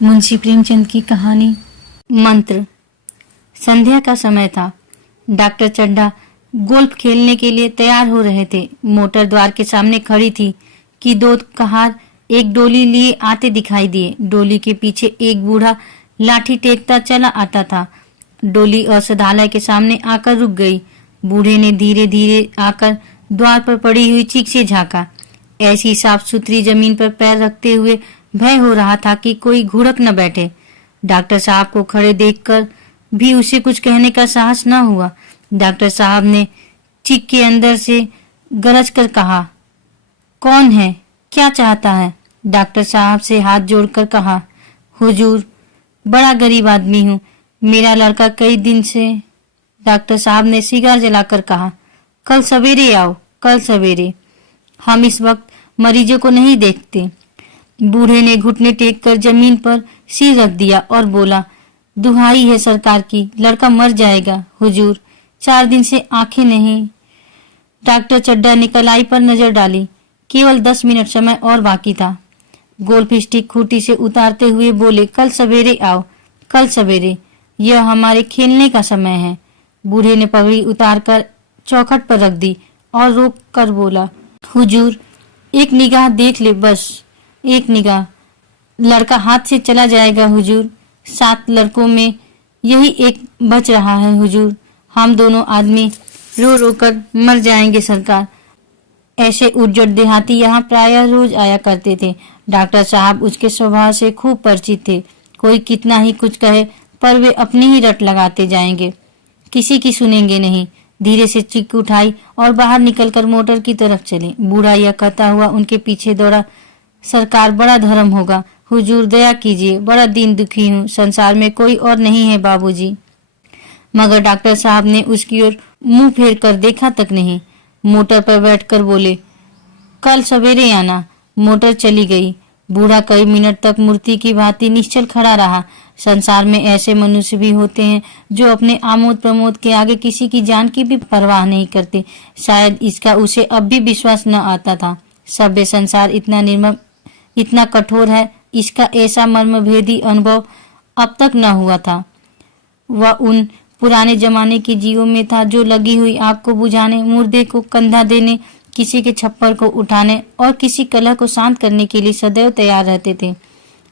मुंशी प्रेमचंद की कहानी मंत्र। संध्या का समय था। डॉक्टर चड्ढा गोल्फ खेलने के लिए तैयार हो रहे थे। मोटर द्वार के सामने खड़ी थी कि दो कहार एक डोली लिए आते दिखाई दिए। डोली के पीछे एक बूढ़ा लाठी टेकता चला आता था। डोली औषधालय के सामने आकर रुक गई। बूढ़े ने धीरे धीरे आकर द्वार पर पड़ी हुई चीख से झांका। ऐसी साफ सुथरी जमीन पर पैर रखते हुए भय हो रहा था कि कोई घुड़क न बैठे। डॉक्टर साहब को खड़े देखकर भी उसे कुछ कहने का साहस न हुआ। डॉक्टर साहब ने चीख के अंदर से गरज कर कहा, कौन है, क्या चाहता है? डॉक्टर साहब से हाथ जोड़कर कहा, हुजूर, बड़ा गरीब आदमी हूँ, मेरा लड़का कई दिन से। डॉक्टर साहब ने सिगार जलाकर कहा, कल सवेरे आओ, कल सवेरे। हम इस वक्त मरीजों को नहीं देखते। बूढ़े ने घुटने टेक कर जमीन पर सिर रख दिया और बोला, दुहाई है सरकार की, लड़का मर जाएगा हुजूर, 4 दिन से आंखें नहीं। डॉक्टर चड्ढा ने कलाई पर नजर डाली। केवल 10 मिनट समय और बाकी था। गोल्फ स्टिक खूंटी से उतारते हुए बोले, कल सवेरे आओ, कल सवेरे, यह हमारे खेलने का समय है। बूढ़े ने पगड़ी उतारकर चौखट पर रख दी और रोक कर बोला, हुजूर, एक निगाह देख ले, बस एक निगाह। लड़का हाथ से चला जाएगा हुजूर, 7 लड़कों में यही एक बच रहा है हुजूर, हम दोनों आदमी रो रो कर मर जाएंगे सरकार। ऐसे उज्जट देहाती यहाँ प्रायः रोज आया करते थे। डॉक्टर साहब उसके स्वभाव से खूब परिचित थे। कोई कितना ही कुछ कहे पर वे अपनी ही रट लगाते जाएंगे, किसी की सुनेंगे नहीं। धीरे से चिक उठाई और बाहर निकलकर मोटर की तरफ चले। बूढ़ा यह कहता हुआ उनके पीछे दौड़ा, सरकार, बड़ा धर्म होगा हुजूर, दया कीजिए, बड़ा दीन दुखी हूँ, संसार में कोई और नहीं है बाबूजी। मगर डॉक्टर साहब ने उसकी ओर मुंह फेर कर देखा तक नहीं। मोटर पर बैठकर बोले, कल सवेरे आना। मोटर चली गई। बूढ़ा कई मिनट तक मूर्ति की भांति निश्चल खड़ा रहा। संसार में ऐसे मनुष्य भी होते हैं जो अपने आमोद प्रमोद के आगे किसी की जान की भी परवाह नहीं करते। शायद इसका उसे अब भी विश्वास न आता था। सभ्य संसार इतना निर्मम, इतना कठोर है, इसका ऐसा मर्मभेदी अनुभव अब तक न हुआ था। वह उन पुराने जमाने के जीवों में था जो लगी हुई आग को बुझाने, मुर्दे को कंधा देने, किसी के छप्पर को उठाने और किसी कलह को शांत करने के लिए सदैव तैयार रहते थे।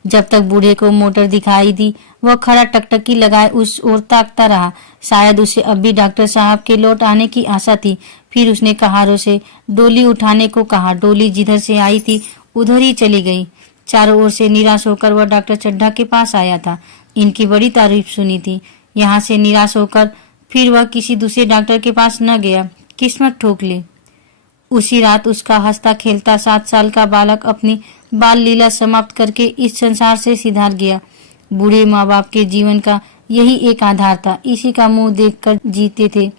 जब तक बूढ़े को मोटर दिखाई दी, वह खड़ा टकटकी लगाए उस ओर ताकता रहा। शायद उसे अब भी डॉक्टर साहब के लौट आने की आशा थी। फिर उसने कहारों से डोली उठाने को कहा। डोली जिधर से आई थी उधर ही चली गई। चारों ओर से निराश होकर वह डॉक्टर चड्ढा के पास आया था। इनकी बड़ी तारीफ सुनी थी। यहाँ से निराश होकर फिर वह किसी दूसरे डॉक्टर के पास न गया। किस्मत ठोक ली। उसी रात उसका हंसता खेलता 7 साल का बालक अपनी बाल लीला समाप्त करके इस संसार से सिधार गया। बूढ़े माँ बाप के जीवन का यही एक आधार था, इसी का मुंह देखकर जीते थे।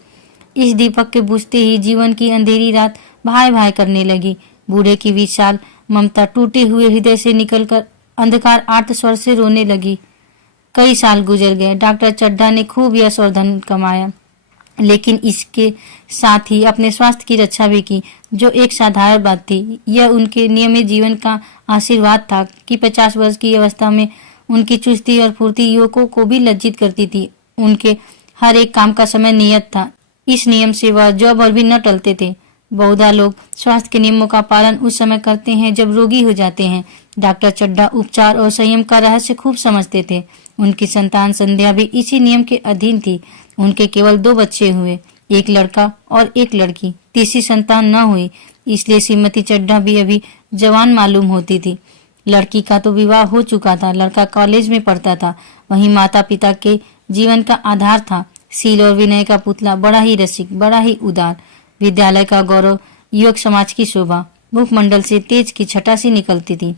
इस दीपक के बुझते ही जीवन की अंधेरी रात भाई भाई करने लगी। बूढ़े की विशाल ममता टूटे हुए हृदय से निकलकर अंधकार आर्त स्वर से रोने लगी। कई साल गुजर गए। डॉक्टर चड्ढा ने खूब यश और धन कमाया, लेकिन इसके साथ ही अपने स्वास्थ्य की रक्षा भी की, जो एक साधारण बात थी। यह उनके नियमित जीवन का आशीर्वाद था कि 50 वर्ष की अवस्था में उनकी चुस्ती और फुर्ती युवकों को भी लज्जित करती थी। उनके हर एक काम का समय नियत था। इस नियम से वह जौ भर भी न टलते थे। बहुधा लोग स्वास्थ्य के नियमों का पालन उस समय करते हैं जब रोगी हो जाते हैं। डॉक्टर चड्ढा उपचार और संयम का रहस्य खूब समझते थे। उनकी संतान संध्या भी इसी नियम के अधीन थी। उनके केवल 2 बच्चे हुए, एक लड़का और एक लड़की। तीसरी संतान न हुई, इसलिए श्रीमती चड्ढा भी अभी जवान मालूम होती थी। लड़की का तो विवाह हो चुका था, लड़का कॉलेज में पढ़ता था। वहीं माता पिता के जीवन का आधार था। शील और विनय का पुतला, बड़ा ही रसिक, बड़ा ही उदार, विद्यालय का गौरव, युवक समाज की शोभा, मुखमंडल से तेज की छटा सी निकलती थी।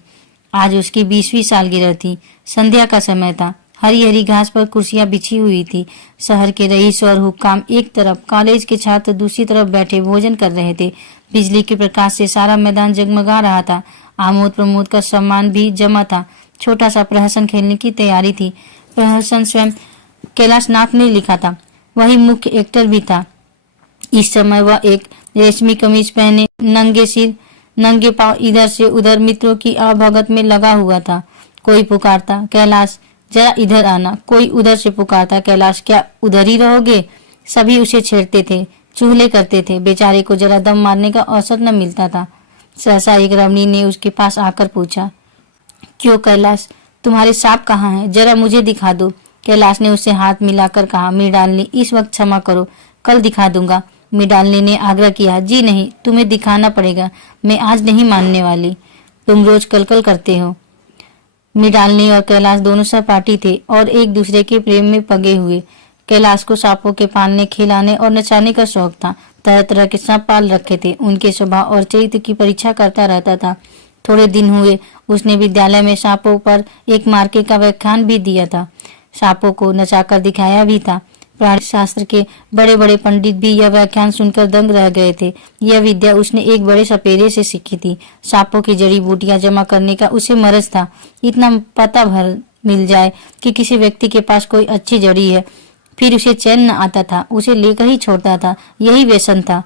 आज उसकी 20वीं सालगिरह थी। संध्या का समय था। हरी हरी घास पर कुर्सियां बिछी हुई थी। शहर के रईस और हुक्काम एक तरफ, कॉलेज के छात्र दूसरी तरफ बैठे भोजन कर रहे थे। बिजली के प्रकाश से सारा मैदान जगमगा रहा था। आमोद प्रमोद का सम्मान भी जमा था। छोटा सा प्रहसन खेलने की तैयारी थी। प्रहसन स्वयं कैलाशनाथ ने लिखा था। वही मुख्य एक्टर भी था। इस समय वह एक रेशमी कमीज पहने नंगे सिर नंगे पांव इधर से उधर मित्रों की आवभगत में लगा हुआ था। कोई पुकारता, कैलाश जरा इधर आना। कोई उधर से पुकारता, कैलाश क्या उधर ही रहोगे। सभी उसे छेड़ते थे, चूहले करते थे। बेचारे को जरा दम मारने का अवसर न मिलता था। सहसा एक रमणी ने उसके पास आकर पूछा, क्यों कैलाश, तुम्हारे सांप कहाँ हैं? जरा मुझे दिखा दो। कैलाश ने उससे हाथ मिलाकर कहा, मृणालिनी इस वक्त क्षमा करो, कल दिखा दूंगा। मृणालिनी ने आग्रह किया, जी नहीं, तुम्हें दिखाना पड़ेगा, मैं आज नहीं मानने वाली। तुम रोज कलकल करते हो। मृणालिनी और कैलाश दोनों सहपाठी थे और एक दूसरे के प्रेम में पगे हुए। कैलाश को सांपों के पालने, खिलाने और नचाने का शौक था। तरह तरह के सांप पाल रखे थे। उनके स्वभाव और चरित्र की परीक्षा करता रहता था। थोड़े दिन हुए उसने विद्यालय में सांपों पर एक मार्के का व्याख्यान भी दिया था। सांपों को नचाकर दिखाया भी था। प्राणी शास्त्र के बड़े बड़े पंडित भी यह व्याख्यान सुनकर दंग रह गए थे। यह विद्या उसने एक बड़े सपेरे से सीखी थी। सांपों की जड़ी बूटियां जमा करने का उसे मरज था। इतना पता भर मिल जाए कि किसी व्यक्ति के पास कोई अच्छी जड़ी है, फिर उसे चैन न आता था, उसे लेकर ही छोड़ता था। यही व्यसन था।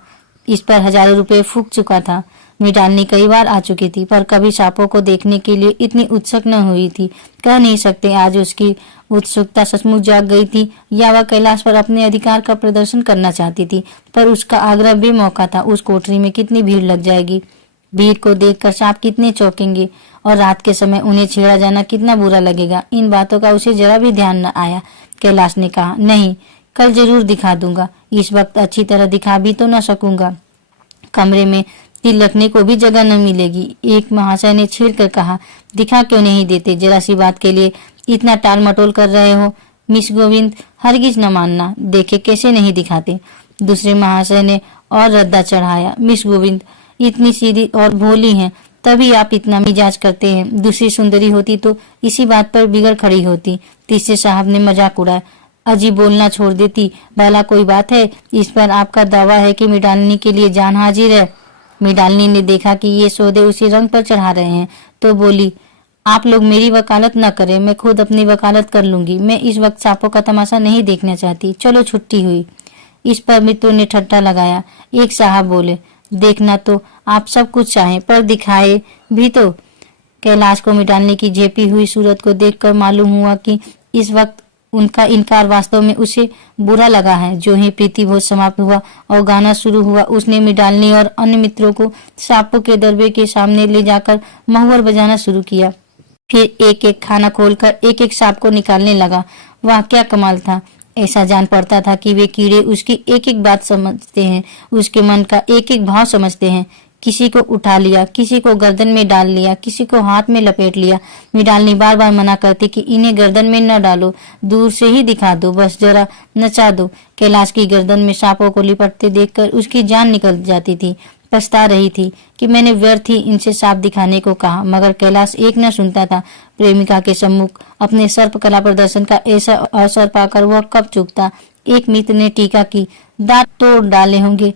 इस पर हजारों रुपए फूंक चुका था। मृणालिनी कई बार आ चुकी थी, पर कभी सांपों को देखने के लिए इतनी उत्सुक न हुई थी। कह नहीं सकते आज उसकी उत्सुकता सचमुच जाग गई थी या वह कैलाश पर अपने अधिकार का प्रदर्शन करना चाहती थी। पर उसका आग्रह बेमौका था। उस कोठरी में कितनी भीड़ लग जाएगी, भीड़ को देखकर सांप कितने चौंकेंगे और रात के समय उन्हें छेड़ा जाना कितना बुरा लगेगा। इन बातों का उसे जरा भी ध्यान न आया। कैलाश ने कहा, नहीं, कल जरूर दिखा दूंगा। इस वक्त अच्छी तरह दिखा भी तो न सकूंगा, कमरे में तिल रखने को भी जगह न मिलेगी। एक महाशय ने छेड़ कर कहा, दिखा क्यों नहीं देते? जरा सी बात के लिए इतना टाल मटोल कर रहे हो। मिस गोविंद, हरगिज न मानना, देखे कैसे नहीं दिखाते। दूसरे महाशय ने और रद्दा चढ़ाया, मिस गोविंद इतनी सीधी और भोली हैं, तभी आप इतना मिजाज करते हैं। दूसरी सुंदरी होती तो इसी बात पर बिगड़ खड़ी होती। तीसरे साहब ने मजाक उड़ाया, अजी बोलना छोड़ देती, भला कोई बात है? इस पर आपका दावा है कि मृणालिनी के लिए जान हाजिर है। मृणालिनी ने देखा कि ये सौदे उसी रंग पर चढ़ा रहे हैं, तो बोली, आप लोग मेरी वकालत न करें, मैं खुद अपनी वकालत कर लूंगी। मैं इस वक्त सांपों का तमाशा नहीं देखना चाहती, चलो छुट्टी हुई। इस पर मित्रों ने ठट्टा लगाया। एक साहब बोले, देखना तो आप सब कुछ चाहें, पर दिखाए भी तो। कैलाश को मृणालिनी की झेपी हुई सूरत को देखकर मालूम हुआ कि इस वक्त उनका इनकार वास्तव में उसे बुरा लगा है। जो ही प्रीति भोज समाप्त हुआ और गाना शुरू हुआ, उसने मृणालिनी और अन्य मित्रों को सांपों के दरबे के सामने ले जाकर महुअर बजाना शुरू किया। फिर एक एक खाना खोलकर एक एक सांप को निकालने लगा। वाह, क्या कमाल था! ऐसा जान पड़ता था कि वे कीड़े उसकी एक एक बात समझते हैं, उसके मन का एक एक भाव समझते हैं। किसी को उठा लिया, किसी को गर्दन में डाल लिया, किसी को हाथ में लपेट लिया। मृणालिनी बार बार मना करती कि इन्हें गर्दन में न डालो, दूर से ही दिखा दो, बस जरा नचा दो। कैलाश की गर्दन में सांपों को लिपटते देखकर उसकी जान निकल जाती थी। पछता रही थी कि मैंने व्यर्थ ही इनसे सांप दिखाने को कहा, मगर कैलाश एक न सुनता था। प्रेमिका के सम्मुख अपने सर्प कला प्रदर्शन का ऐसा अवसर पाकर वह कब चूकता। एक मित्र ने टीका की, दांत तोड़ डाले होंगे।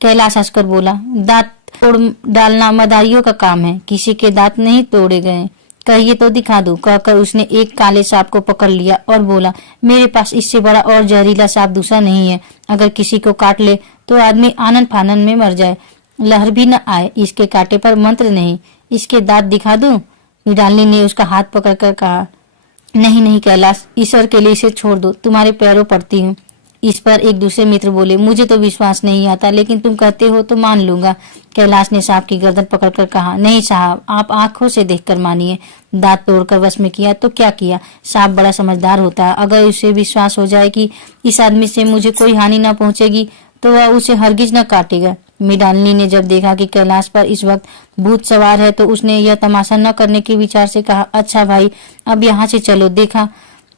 कैलाश हंसकर बोला, दांत तोड़ डालना मदारियों का काम है, किसी के दांत नहीं तोड़े गए। कहिए तो दिखा दूं। कहकर उसने एक काले सांप को पकड़ लिया और बोला, मेरे पास इससे बड़ा और जहरीला सांप दूसरा नहीं है। अगर किसी को काट ले तो आदमी आनन फानन में मर जाए, लहर भी न आए। इसके काटे पर मंत्र नहीं, इसके दांत दिखा दूं? मृणालिनी ने उसका हाथ पकड़कर कहा, नहीं नहीं कैलाश, ईश्वर के लिए इसे छोड़ दो, तुम्हारे पैरों पड़ती हूँ। इस पर एक दूसरे मित्र बोले, मुझे तो विश्वास नहीं आता, लेकिन तुम कहते हो तो मान लूंगा। कैलाश ने सांप की गर्दन पकड़कर कहा, नहीं साहब, आप आंखों से देखकर मानिए। दांत तोड़कर वश में किया तो क्या किया? सांप बड़ा समझदार होता है। अगर उसे विश्वास हो जाए कि इस आदमी से मुझे कोई हानि न पहुंचेगी तो वह उसे हरगिज न काटेगा। मृणालिनी ने जब देखा कि कैलाश पर इस वक्त भूत सवार है तो उसने यह तमाशा न करने के विचार से कहा, अच्छा भाई, अब यहाँ से चलो, देखा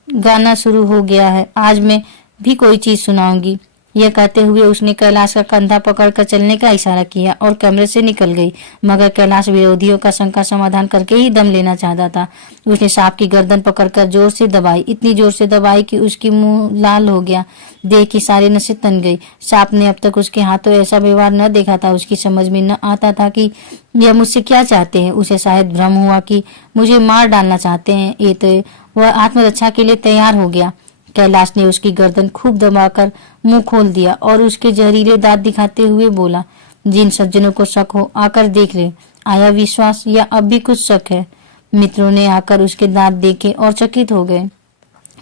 गाना शुरू हो गया है, आज मैं भी कोई चीज सुनाऊंगी। यह कहते हुए उसने कैलाश का कंधा पकड़कर चलने का इशारा किया और कमरे से निकल गई। मगर कैलाश विरोधियों का शंका समाधान करके ही दम लेना चाहता था। उसने सांप की गर्दन पकड़कर जोर से दबाई, इतनी जोर से दबाई कि उसकी मुंह लाल हो गया, देह की सारी नसें तन गई। सांप ने अब तक उसके हाथों ऐसा व्यवहार न देखा था। उसकी समझ में न आता था कि यह मुझसे क्या चाहते हैं। उसे शायद भ्रम हुआ कि मुझे मार डालना चाहते हैं। ये तो वह आत्मरक्षा के लिए तैयार हो गया। कैलाश ने उसकी गर्दन खूब दबाकर मुंह खोल दिया और उसके जहरीले दांत दिखाते हुए बोला, जिन सज्जनों को शक हो आकर देख ले, आया विश्वास या अब भी कुछ शक है? मित्रों ने आकर उसके दांत देखे और चकित हो गए।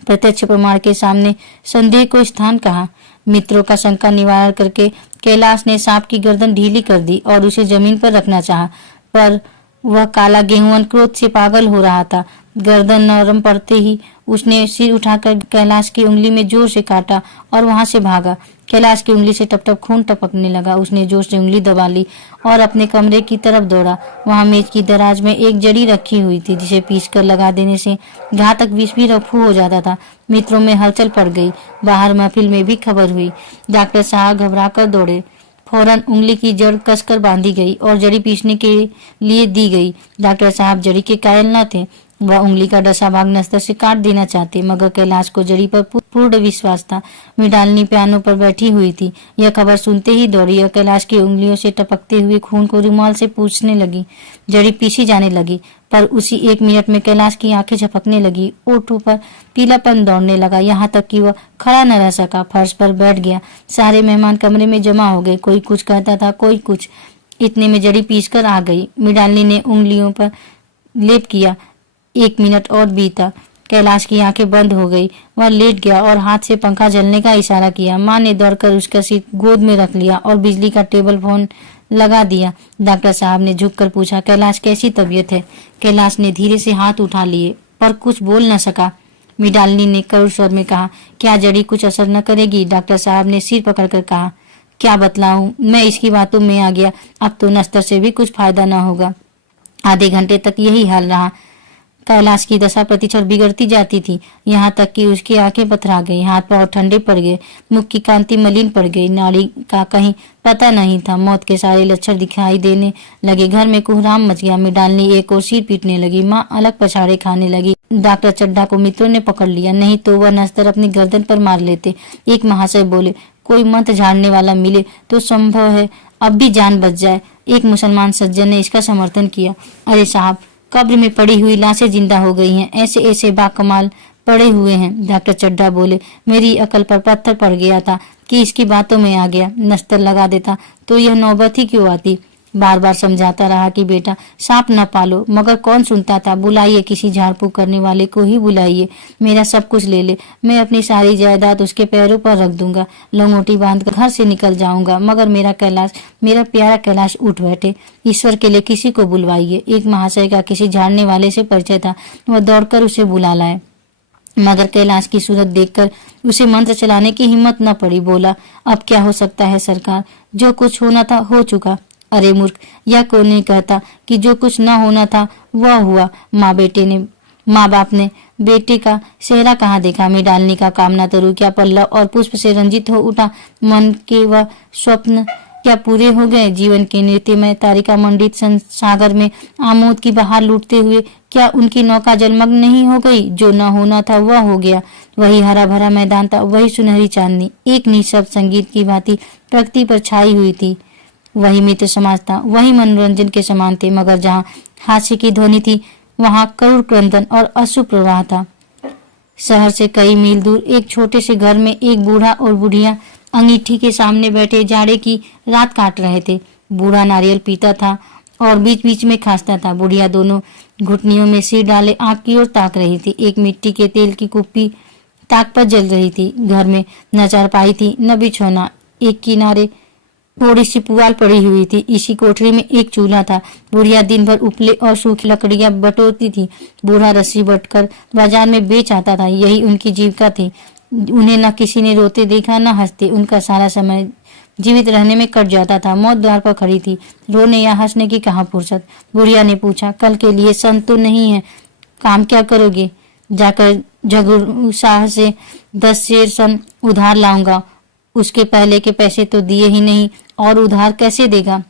प्रत्यक्ष प्रमाण के सामने संदेह को स्थान कहा। मित्रों का शंका निवारण करके कैलाश ने सांप की गर्दन ढीली कर दी और उसे जमीन पर रखना चाहा, पर वह काला गेहुअन क्रोध से पागल हो रहा था। गर्दन नरम पड़ते ही उसने सिर उठाकर कैलाश की उंगली में जोर से काटा और वहां से भागा। कैलाश की उंगली से टप टप खून टपकने लगा। उसने जोर से उंगली दबा ली और अपने कमरे की तरफ दौड़ा। वहां मेज की दराज में एक जड़ी रखी हुई थी जिसे पीसकर लगा देने से घातक विष भी रफू हो जाता था। मित्रों में हलचल पड़ गई। बाहर महफिल में भी खबर हुई। डॉक्टर साहब घबरा कर दौड़े। फौरन उंगली की जड़ कसकर बांधी गई और जड़ी पीसने के लिए दी गई। डॉक्टर साहब जड़ी के कायल न थे। वह उंगली का डसा भाग नस्तर से काट देना चाहते, मगर कैलाश को जड़ी पर पूर्ण विश्वास था। मृणालिनी पियानो पर बैठी हुई थी। यह खबर सुनते ही दौड़ी और कैलाश की उंगलियों से टपकते हुए खून को रुमाल से पूछने लगी। जड़ी पीसी जाने लगी, पर उसी 1 मिनट में कैलाश की आंखें झपकने लगी। ओठों पर पीलापन दौड़ने लगा, यहाँ तक कि वह खड़ा न रह सका, फर्श पर बैठ गया। सारे मेहमान कमरे में जमा हो गए। कोई कुछ कहता था, कोई कुछ। इतने में जड़ी पीसकर आ गई। मृणालिनी ने उंगलियों पर लेप किया। 1 मिनट और बीता। कैलाश की आंखें बंद हो गई। वह लेट गया और हाथ से पंखा जलने का इशारा किया। माँ ने दौड़कर उसका सिर गोद में रख लिया और बिजली का टेबल फोन लगा दिया। डॉक्टर साहब ने झुककर पूछा, कैलाश कैसी तबीयत है? कैलाश ने धीरे से हाथ उठा लिए, पर कुछ बोल न सका। मृणालिनी ने करुण स्वर में कहा, क्या जड़ी कुछ असर न करेगी? डॉक्टर साहब ने सिर पकड़कर कहा, क्या बतलाऊं, मैं इसकी बातों में आ गया। अब तो नस्तर से भी कुछ फायदा न होगा। आधे घंटे तक यही हाल रहा। कैलाश की दशा प्रतिक्षण बिगड़ती जाती थी, यहाँ तक कि उसकी आंखें पथरा गई, हाथ पांव ठंडे पड़ गए, मुख की कांति मलिन पड़ गई, नाड़ी का कहीं पता नहीं था। मौत के सारे लक्षण दिखाई देने लगे। घर में कोहराम मच गया। मृणालिनी एक और सिर पीटने लगी। माँ अलग पछाड़े खाने लगी। डॉक्टर चड्ढा को मित्रों ने पकड़ लिया, नहीं तो वह नस्तर अपनी गर्दन पर मार लेते। एक महाशय बोले, कोई मंत्र झाड़ने वाला मिले तो संभव है अब भी जान बच जाए। एक मुसलमान सज्जन ने इसका समर्थन किया। अरे साहब, कब्र में पड़ी हुई लाशें जिंदा हो गई हैं, ऐसे ऐसे बाकमाल पड़े हुए हैं। डॉक्टर चड्ढा बोले, मेरी अकल पर पत्थर पड़ गया था कि इसकी बातों में आ गया। नस्तर लगा देता तो यह नौबत ही क्यों आती। बार बार समझाता रहा कि बेटा सांप न पालो, मगर कौन सुनता था। बुलाइए, किसी झाड़ फूक करने वाले को ही बुलाइए। मेरा सब कुछ ले ले, मैं अपनी सारी जायदाद उसके पैरों पर रख दूंगा। लंगोटी बांधकर घर से निकल जाऊंगा, मगर मेरा कैलाश, मेरा प्यारा कैलाश उठ बैठे। ईश्वर के लिए किसी को बुलवाइए। एक महाशय का किसी झाड़ने वाले से परिचय था। वह दौड़कर उसे बुला लाए, मगर कैलाश की सूरत देखकर उसे मंत्र चलाने की हिम्मत न पड़ी। बोला, अब क्या हो सकता है सरकार, जो कुछ होना था हो चुका। अरे मूर्ख, यह कौन नहीं कहता कि जो कुछ न होना था वह हुआ। माँ बाप ने बेटे का चेहरा कहाँ देखा। मृणालिनी का कामना तरु क्या पल्लव और पुष्प से रंजित हो उठा। मन के वह स्वप्न क्या पूरे हो गए। जीवन के नृत्य में तारिका मंडित सागर में आमोद की बहार लूटते हुए क्या उनकी नौका जलमग्न नहीं हो गई। जो न होना था वह हो गया। वही हरा भरा मैदान था, वही सुनहरी चांदनी एक निःशब्द संगीत की भांति प्रकृति पर छाई हुई थी। वही मित्र समाज था, वही मनोरंजन के समान थे, मगर जहाँ हास्य की ध्वनि थी वहाँ करुण क्रंदन और अश्रु प्रवाह था। शहर से कई मील दूर एक छोटे से घर में एक बूढ़ा और बुढ़िया अंगीठी के सामने बैठे जाड़े की रात काट रहे थे। बूढ़ा नारियल पीता था और बीच बीच में खांसता था। बुढ़िया दोनों घुटनियों में सिर डाले आग की ओर ताक रही थी। एक मिट्टी के तेल की कुप्पी ताक पर जल रही थी। घर में न चारपाई थी न बिछौना। एक किनारे थोड़ी सी पुआल पड़ी हुई थी। इसी कोठरी में एक चूल्हा था। बुढ़िया दिन भर उपले और सूखी लकड़ियां बटोरती थी। बूढ़ा रस्सी बटकर बाजार में बेच आता था। यही उनकी जीविका थी। उन्हें न किसी ने रोते देखा न हंसते। उनका सारा समय जीवित रहने में कट जाता था। मौत द्वार पर खड़ी थी, रोने या हंसने की कहाँ फुर्सत। बुढ़िया ने पूछा, कल के लिए सन तो नहीं है, काम क्या करोगे? जाकर झगड़ू शाह से 10 शेर सन उधार लाऊंगा। उसके पहले के पैसे तो दिए ही नहीं, और उधार कैसे देगा?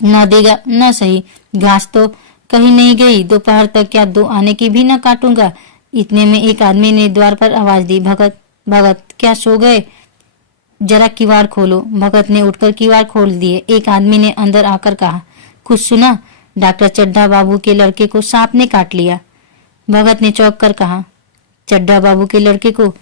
न देगा न सही, घास तो कहीं नहीं गई। दोपहर तक क्या 2 आने की भी न काटूंगा। इतने में एक आदमी ने द्वार पर आवाज दी, भगत भगत, क्या सो गए? जरा किवाड़ खोलो। भगत ने उठकर किवाड़ खोल दिए। एक आदमी ने अंदर आकर कहा, कुछ सुना? डॉक्टर चड्ढा बाबू के लड़के को सांप ने काट लिया। भगत ने चौंक कर कहा, चड्ढा बाबू के लड़के को?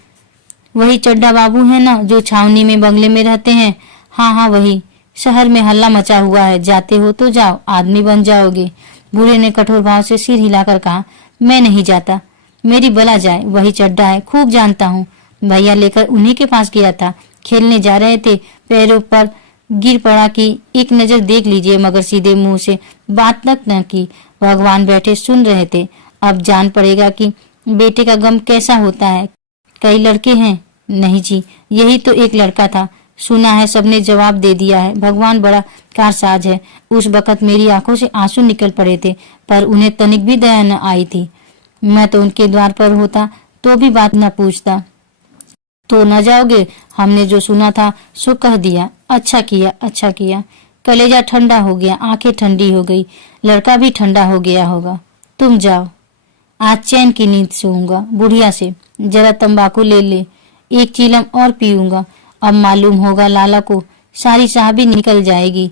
वही चड्ढा बाबू है ना, जो छावनी में बंगले में रहते हैं? हाँ हाँ वही। शहर में हल्ला मचा हुआ है, जाते हो तो जाओ, आदमी बन जाओगे। बूढ़े ने कठोर भाव से सिर हिलाकर कहा, मैं नहीं जाता, मेरी बला जाए, वही चड्ढा है, खूब जानता हूँ। भैया लेकर उन्हीं के पास गया था, खेलने जा रहे थे, पैरों पर गिर पड़ा कि एक नजर देख लीजिए, मगर सीधे मुंह से बात तक न की। भगवान बैठे सुन रहे थे। अब जान पड़ेगा कि बेटे का गम कैसा होता है। कई लड़के हैं? नहीं जी, यही तो एक लड़का था। सुना है सबने जवाब दे दिया है। भगवान बड़ा कारसाज है। उस वक़्त मेरी आंखों से आंसू निकल पड़े थे, पर उन्हें तनिक भी दया न आई थी। मैं तो उनके द्वार पर होता तो भी बात न पूछता। तो न जाओगे? हमने जो सुना था सो कह दिया। अच्छा किया, अच्छा किया। कलेजा ठंडा हो गया, आंखें ठंडी हो गई, लड़का भी ठंडा हो गया होगा। तुम जाओ, आज चैन की नींद सोऊंगा। बुढ़िया से जरा तंबाकू ले ले, एक चीलम और पीऊंगा। अब मालूम होगा लाला को, सारी साहबी निकल जाएगी।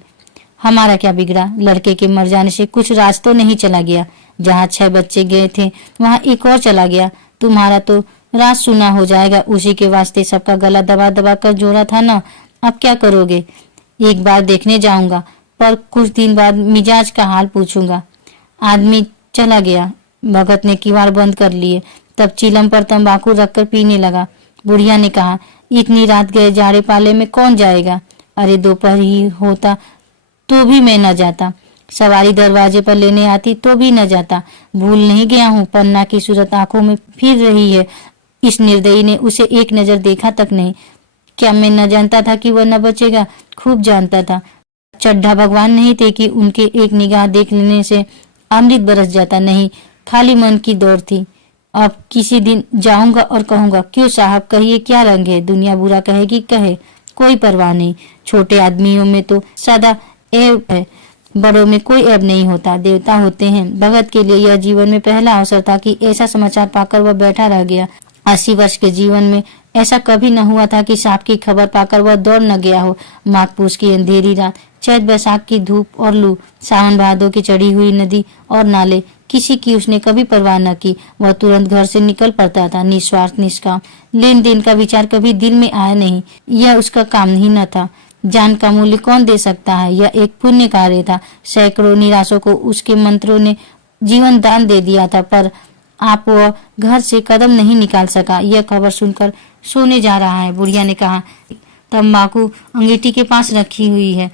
हमारा क्या बिगड़ा? लड़के के मर जाने से कुछ राज तो नहीं चला गया। जहाँ 6 बच्चे गए थे वहाँ एक और चला गया। तुम्हारा तो राज सुना हो जाएगा। उसी के वास्ते सबका गला दबा दबा कर जोड़ा था ना। अब क्या करोगे? एक बार देखने जाऊंगा, पर कुछ दिन बाद मिजाज का हाल पूछूंगा। आदमी चला गया। भगत ने किवाड़ बंद कर लिए, तब चिलम पर तंबाकू रखकर पीने लगा। बुढ़िया ने कहा, इतनी रात गए जाड़े पाले में कौन जाएगा? अरे दोपहर ही होता तो भी मैं न जाता। सवारी दरवाजे पर लेने आती तो भी न जाता। भूल नहीं गया हूँ। पन्ना की सूरत आंखों में फिर रही है। इस निर्दयी ने उसे एक नजर देखा तक नहीं। क्या मैं न जानता था कि वह न बचेगा? खूब जानता था। चड्ढा भगवान नहीं थे कि उनके एक निगाह देख लेने से अमृत बरस जाता। नहीं, खाली मन की दौड़ थी। अब किसी दिन जाऊंगा और कहूंगा, क्यों साहब, कहिए क्या रंग है? दुनिया बुरा कहेगी, कहे, कोई परवाह नहीं। छोटे आदमियों में तो सदा ऐब है, बड़ों में कोई ऐब नहीं होता। देवता होते हैं। भगत के लिए यह जीवन में पहला अवसर था कि ऐसा समाचार पाकर वह बैठा रह गया। 80 वर्ष के जीवन में ऐसा कभी न हुआ था कि सांप की खबर पाकर वह दौड़ न गया हो। माघ पूस की अंधेरी रात, चैत बैसाख की धूप और लू, सावन भादों की चढ़ी हुई नदी और नाले, किसी की उसने कभी परवाह न की। वह तुरंत घर से निकल पड़ता था, निस्वार्थ निष्काम। लेन देन का विचार कभी दिल में आया नहीं। यह उसका काम ही न था। जान का मूल्य कौन दे सकता है? यह एक पुण्य कार्य था। सैकड़ों निराशों को उसके मंत्रों ने जीवन दान दे दिया था, पर आप वह घर से कदम नहीं निकाल सका। यह खबर सुनकर सोने जा रहा है। बुढ़िया ने कहा, तंबाकू अंगीठी के पास रखी हुई है,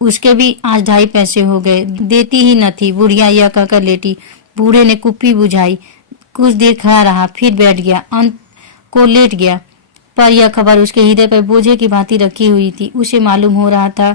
उसके भी आज 2.5 पैसे हो गए, देती ही न थी। बुढ़िया यह कहकर लेटी। बूढ़े ने कुप्पी बुझाई, कुछ देर खड़ा रहा, फिर बैठ गया, अंत को लेट गया। पर यह खबर उसके हृदय पर बोझे की भांति रखी हुई थी। उसे मालूम हो रहा था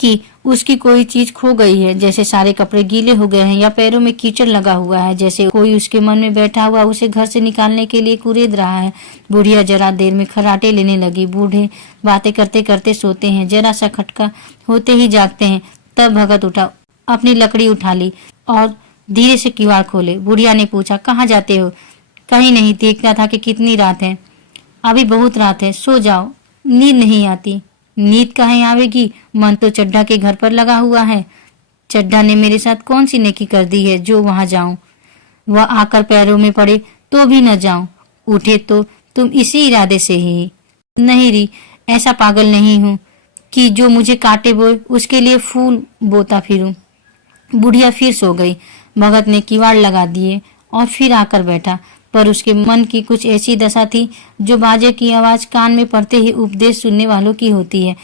कि उसकी कोई चीज खो गई है, जैसे सारे कपड़े गीले हो गए हैं या पैरों में कीचड़ लगा हुआ है, जैसे कोई उसके मन में बैठा हुआ उसे घर से निकालने के लिए कुरेद रहा है। बुढ़िया जरा देर में खर्राटे लेने लगी। बूढ़े बातें करते करते सोते हैं, जरा सा खटका होते ही जागते हैं। तब भगत उठा, अपनी लकड़ी उठा ली और धीरे से किवाड़ खोले। बुढ़िया ने पूछा, कहाँ जाते हो? कहीं नहीं, देखना था कि कितनी रात है। अभी बहुत रात है, सो जाओ, नींद नहीं आती। नींद कहीं आवेगी? मन तो चड्ढा के घर पर लगा हुआ है। चड्ढा ने मेरे साथ कौन सी नेकी कर दी है जो वहां जाऊं? वह आकर पैरों में पड़े तो भी न जाऊं। उठे तो तुम इसी इरादे से ही। नहीं री, ऐसा पागल नहीं हूं कि जो मुझे काटे बोए उसके लिए फूल बोता फिरूं। बुढ़िया फिर सो गई। भगत ने किवाड़ लगा दिए और फिर आकर बैठा, पर उसके मन की कुछ ऐसी दशा थी जो बाजे की आवाज कान में पड़ते ही उपदेश सुनने वालों की होती है।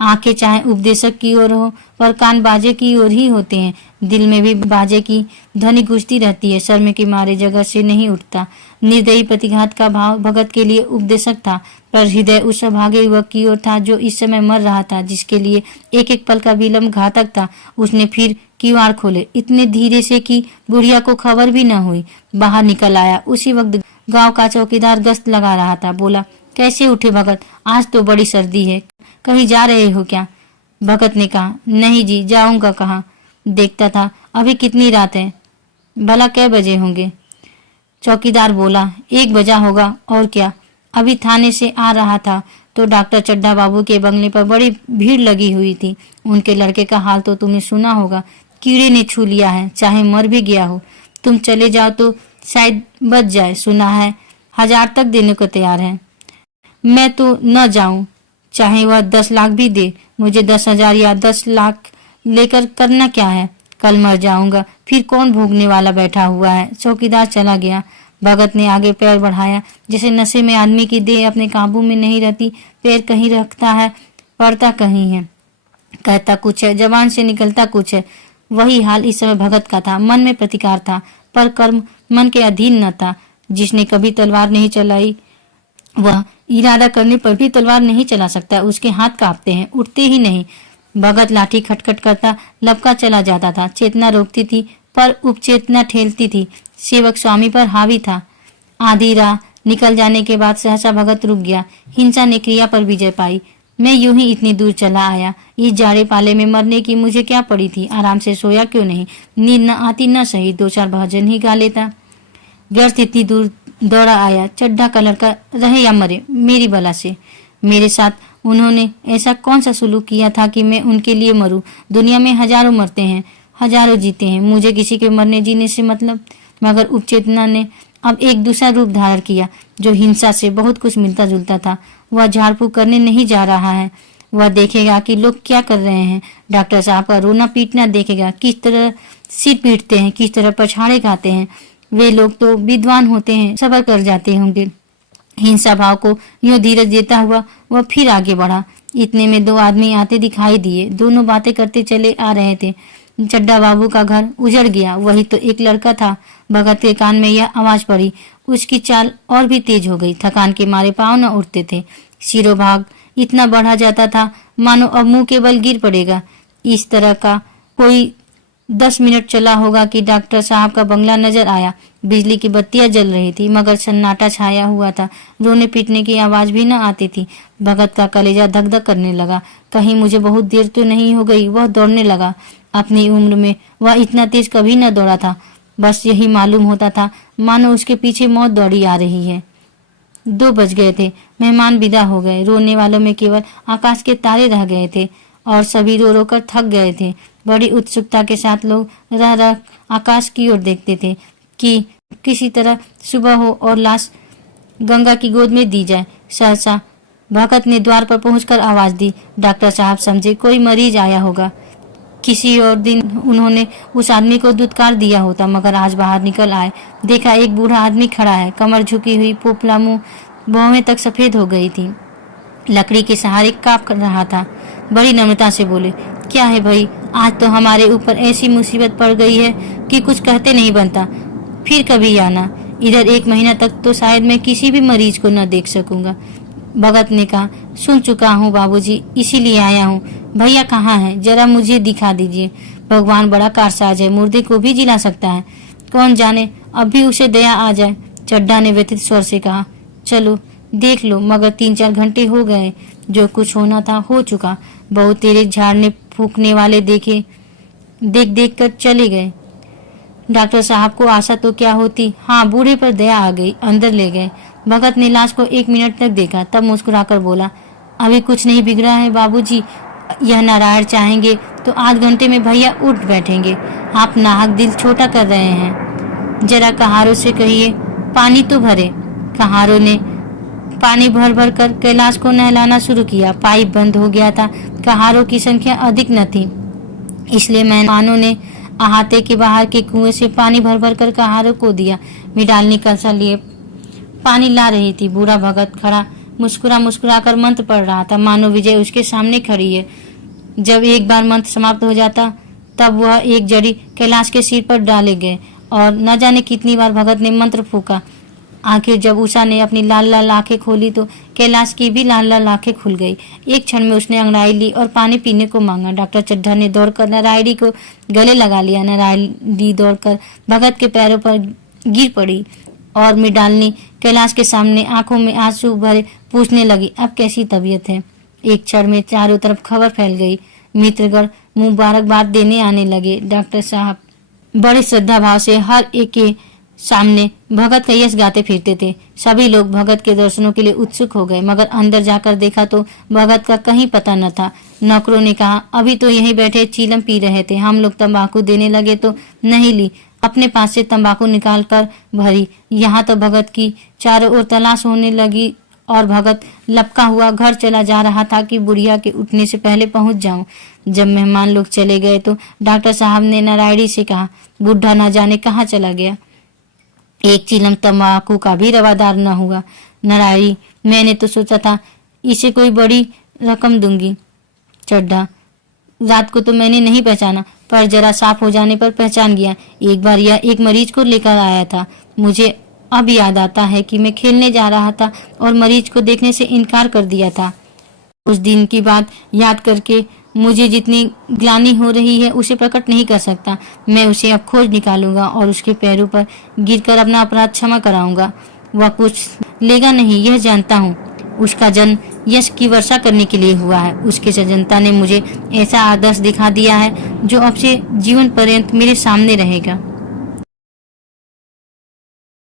आंखें चाहे उपदेशक की ओर हो, पर कान बाजे की ओर ही होते हैं। दिल में भी बाजे की ध्वनि गूंजती रहती है। शर्म के मारे जगह से नहीं उठता। निर्दयी प्रतिघात का भाव भगत के लिए उपदेशक था, पर हृदय उस अभागे युवक की ओर था जो इस समय मर रहा था, जिसके लिए एक एक पल का विलंब घातक था। उसने फिर किवाड़ खोले, इतने धीरे से कि बुढ़िया को खबर भी न हुई। बाहर निकल आया। उसी वक्त गांव का चौकीदार गश्त लगा रहा था। बोला, कैसे उठे भगत? आज तो बड़ी सर्दी है, कहीं जा रहे हो क्या? भगत ने कहा, नहीं जी, जाऊंगा कहाँ? देखता था अभी कितनी रात है, भला कै बजे होंगे? चौकीदार बोला, 1 बजा होगा, और क्या? अभी थाने से आ रहा था तो डॉक्टर चड्ढा बाबू के बंगले पर बड़ी भीड़ लगी हुई थी। उनके लड़के का हाल तो तुमने सुना होगा, कीड़े ने छू लिया है, चाहे मर भी गया हो। तुम चले जाओ तो शायद बच जाए। सुना है 1000 तक देने को तैयार है। मैं तो न जाऊं, चाहे वह 10 लाख भी दे। मुझे 10,000 या 10 लाख लेकर करना क्या है? कल मर जाऊंगा, फिर कौन भोगने वाला बैठा हुआ है। चौकीदार चला गया। भगत ने आगे पैर बढ़ाया। जैसे नशे में आदमी की देह अपने काबू में नहीं रहती, पैर कहीं रखता है, पड़ता कहीं है, कहता कुछ है, जबान से निकलता कुछ है। वही हाल इस समय भगत का था। मन में प्रतिकार था, पर कर्म मन के अधीन न था। जिसने कभी तलवार नहीं चलाई वह इरादा करने पर भी तलवार नहीं चला सकता। उसके हाथ कांपते हैं, उठते ही नहीं। भगत लाठी खटखट करता लपका चला जाता था। चेतना रोकती थी पर उपचेतना ठेलती थी। सेवक स्वामी पर हावी था। आधी राह निकल जाने के बाद सहसा भगत रुक गया। हिंसा ने क्रिया पर विजय पाई। मैं यूं ही इतनी दूर चला आया। इस जाड़े पाले में मरने की मुझे क्या पड़ी थी। आराम से सोया क्यों नहीं। नींद न आती न सही, 2-4 भजन ही गा लेता। व्यर्थ इतनी दूर दौड़ा आया। चड्ढा का लड़का रहे या मरे, मेरी बला से। मेरे साथ उन्होंने ऐसा कौन सा सुलूक किया था कि मैं उनके लिए मरूं। दुनिया में हजारों मरते हैं, हजारों जीते हैं, मुझे किसी के मरने जीने से मतलब। मगर उपचेतना ने अब एक दूसरा रूप धारण किया जो हिंसा से बहुत कुछ मिलता जुलता था। वह झाड़ फूक करने नहीं जा रहा है। वह देखेगा कि लोग क्या कर रहे हैं। डॉक्टर साहब का रोना पीटना देखेगा, किस तरह सिर पीटते हैं, किस तरह पछाड़े खाते हैं। वे लोग तो विद्वान होते हैं, सब्र कर जाते होंगे। हिंसा भाव को यूं धीरज देता हुआ वह फिर आगे बढ़ा। इतने में 2 आदमी आते दिखाई दिए। दोनों बातें करते चले आ रहे थे। चड्ढा बाबू का घर उजड़ गया। वही तो एक लड़का था। भगत के कान में यह आवाज पड़ी। उसकी चाल और भी तेज हो गई। थकान के मारे पांव न उठते थे। शिरोभाग इतना बढ़ा जाता था मानो अब मुंह के बल गिर पड़ेगा। इस तरह का कोई 10 मिनट चला होगा कि डॉक्टर साहब का बंगला नजर आया। बिजली की बत्तियां जल रही थी मगर सन्नाटा छाया हुआ था। रोने पीटने की आवाज भी न आती थी। भगत का कलेजा धक धक करने लगा। कहीं मुझे बहुत देर तो नहीं हो गई। वह दौड़ने लगा। अपनी उम्र में वह इतना तेज कभी न दौड़ा था। बस यही मालूम होता था मानो उसके पीछे मौत दौड़ी आ रही है। 2 बज गए थे। मेहमान विदा हो गए। रोने वालों में केवल आकाश के तारे रह गए थे और सभी रो रो कर थक गए थे। बड़ी उत्सुकता के साथ लोग रह रह आकाश की ओर देखते थे कि किसी तरह सुबह हो और लाश गंगा की गोद में दी जाए। सहसा भगत ने द्वार पर पहुंचकर आवाज दी। डॉक्टर साहब समझे कोई मरीज आया होगा। किसी और दिन उन्होंने उस आदमी को दुत्कार दिया होता, मगर आज बाहर निकल आए, देखा एक बूढ़ा आदमी खड़ा है, कमर झुकी हुई, पोपला मुंह, भौहें तक सफेद हो गई थी, लकड़ी के सहारे कांप रहा था। बड़ी नम्रता से बोले, क्या है भाई, आज तो हमारे ऊपर ऐसी मुसीबत पड़ गई है कि कुछ कहते नहीं बनता। फिर कभी आना। इधर 1 महीना तक तो शायद मैं किसी भी मरीज को न देख सकूंगा। भगत ने कहा, सुन चुका हूँ बाबूजी, इसीलिए आया हूँ। भैया कहाँ है, जरा मुझे दिखा दीजिए। भगवान बड़ा कारसाज है, मुर्दे को भी जिला सकता है। कौन जाने अब भी उसे दया आ जाए। चड्ढा ने व्यथित स्वर से कहा, चलो देख लो, मगर 3-4 घंटे हो गए। जो कुछ होना था हो चुका। बहुत तेरे झाड़ने फूकने वाले देख देख कर चले गए। डॉक्टर साहब को आशा तो क्या होती। हाँ, बूढ़े पर दया आ गई, अंदर ले गए। भगत ने लाश को 1 मिनट तक देखा, तब मुस्कुराकर बोला, अभी कुछ नहीं बिगड़ा है बाबूजी। यह नारायण चाहेंगे तो आध घंटे में भैया उठ बैठेंगे। आप नाहक दिल छोटा कर रहे हैं। जरा कहारों से कहिए पानी तो भरे। कहारों ने पानी भर भर कर कैलाश को नहलाना शुरू किया। पाइप बंद हो गया था। कहारों की संख्या अधिक न थी, इसलिए मेहमानों ने अहाते के बाहर के कुएं से पानी भर भर कर कहारों को दिया। मिडालनी कलसा लिए पानी ला रही थी। बूढ़ा भगत खड़ा मुस्कुरा मुस्कुरा कर मंत्र पढ़ रहा था, मानो विजय उसके सामने खड़ी है। जब एक बार मंत्र समाप्त हो जाता तब वह एक जड़ी कैलाश के सिर पर डाले गए और न जाने कितनी बार भगत ने मंत्र फूका। आखिर जब उषा ने अपनी लाल लाल आंखें खोली तो कैलाश की भी लाल लाल आंखें खुल गई। एक क्षण में उसने अंगड़ाई ली और पानी पीने को मांगा। डॉक्टर चड्ढा ने दौड़कर नारायणी को गले लगा लिया। नारायणी दौड़कर भगत के पैरों पर गिर पड़ी और मिडालनी कैलाश के सामने आंखों में आंसू भरे पूछने लगी, अब कैसी तबीयत है। एक क्षण में चारों तरफ खबर फैल गई। मित्रगण मुबारकबाद देने आने लगे। डॉक्टर साहब बड़े श्रद्धा भाव से हर एक के सामने भगत का यश गाते फिरते थे। सभी लोग भगत के दर्शनों के लिए उत्सुक हो गए, मगर अंदर जाकर देखा तो भगत का कहीं पता न था। नौकरों ने कहा, अभी तो यहीं बैठे चीलम पी रहे थे। हम लोग तंबाकू देने लगे तो नहीं ली, अपने पास से तंबाकू निकाल कर भरी। यहाँ तो भगत की चारों ओर तलाश होने लगी। और भगत लपका हुआ घर चला जा रहा था कि बुढ़िया के उठने से पहले पहुंच जाऊं। जब मेहमान लोग चले गए तो डॉक्टर साहब ने नारायणी से कहा, बुढ़ा ना जाने कहाँ चला गया। एक चिलम तंबाकू का भी रवादार न हुआ। नारायणी, मैंने तो सोचा था इसे कोई बड़ी रकम दूंगी। चड्ढा, रात को तो मैंने नहीं पहचाना, पर जरा साफ हो जाने पर पहचान गया। एक बार यह एक मरीज को लेकर आया था। मुझे अब याद आता है कि मैं खेलने जा रहा था और मरीज को देखने से इनकार कर दिया था। उस दिन की बात याद करके मुझे जितनी ग्लानि हो रही है उसे प्रकट नहीं कर सकता। मैं उसे अब खोज निकालूंगा और उसके पैरों पर गिरकर अपना अपराध क्षमा कराऊंगा। वह कुछ लेगा नहीं, यह जानता हूँ। उसका जन्म यश की वर्षा करने के लिए हुआ है। उसके सजनता ने मुझे ऐसा आदर्श दिखा दिया है जो अब से जीवन पर्यंत मेरे सामने रहेगा।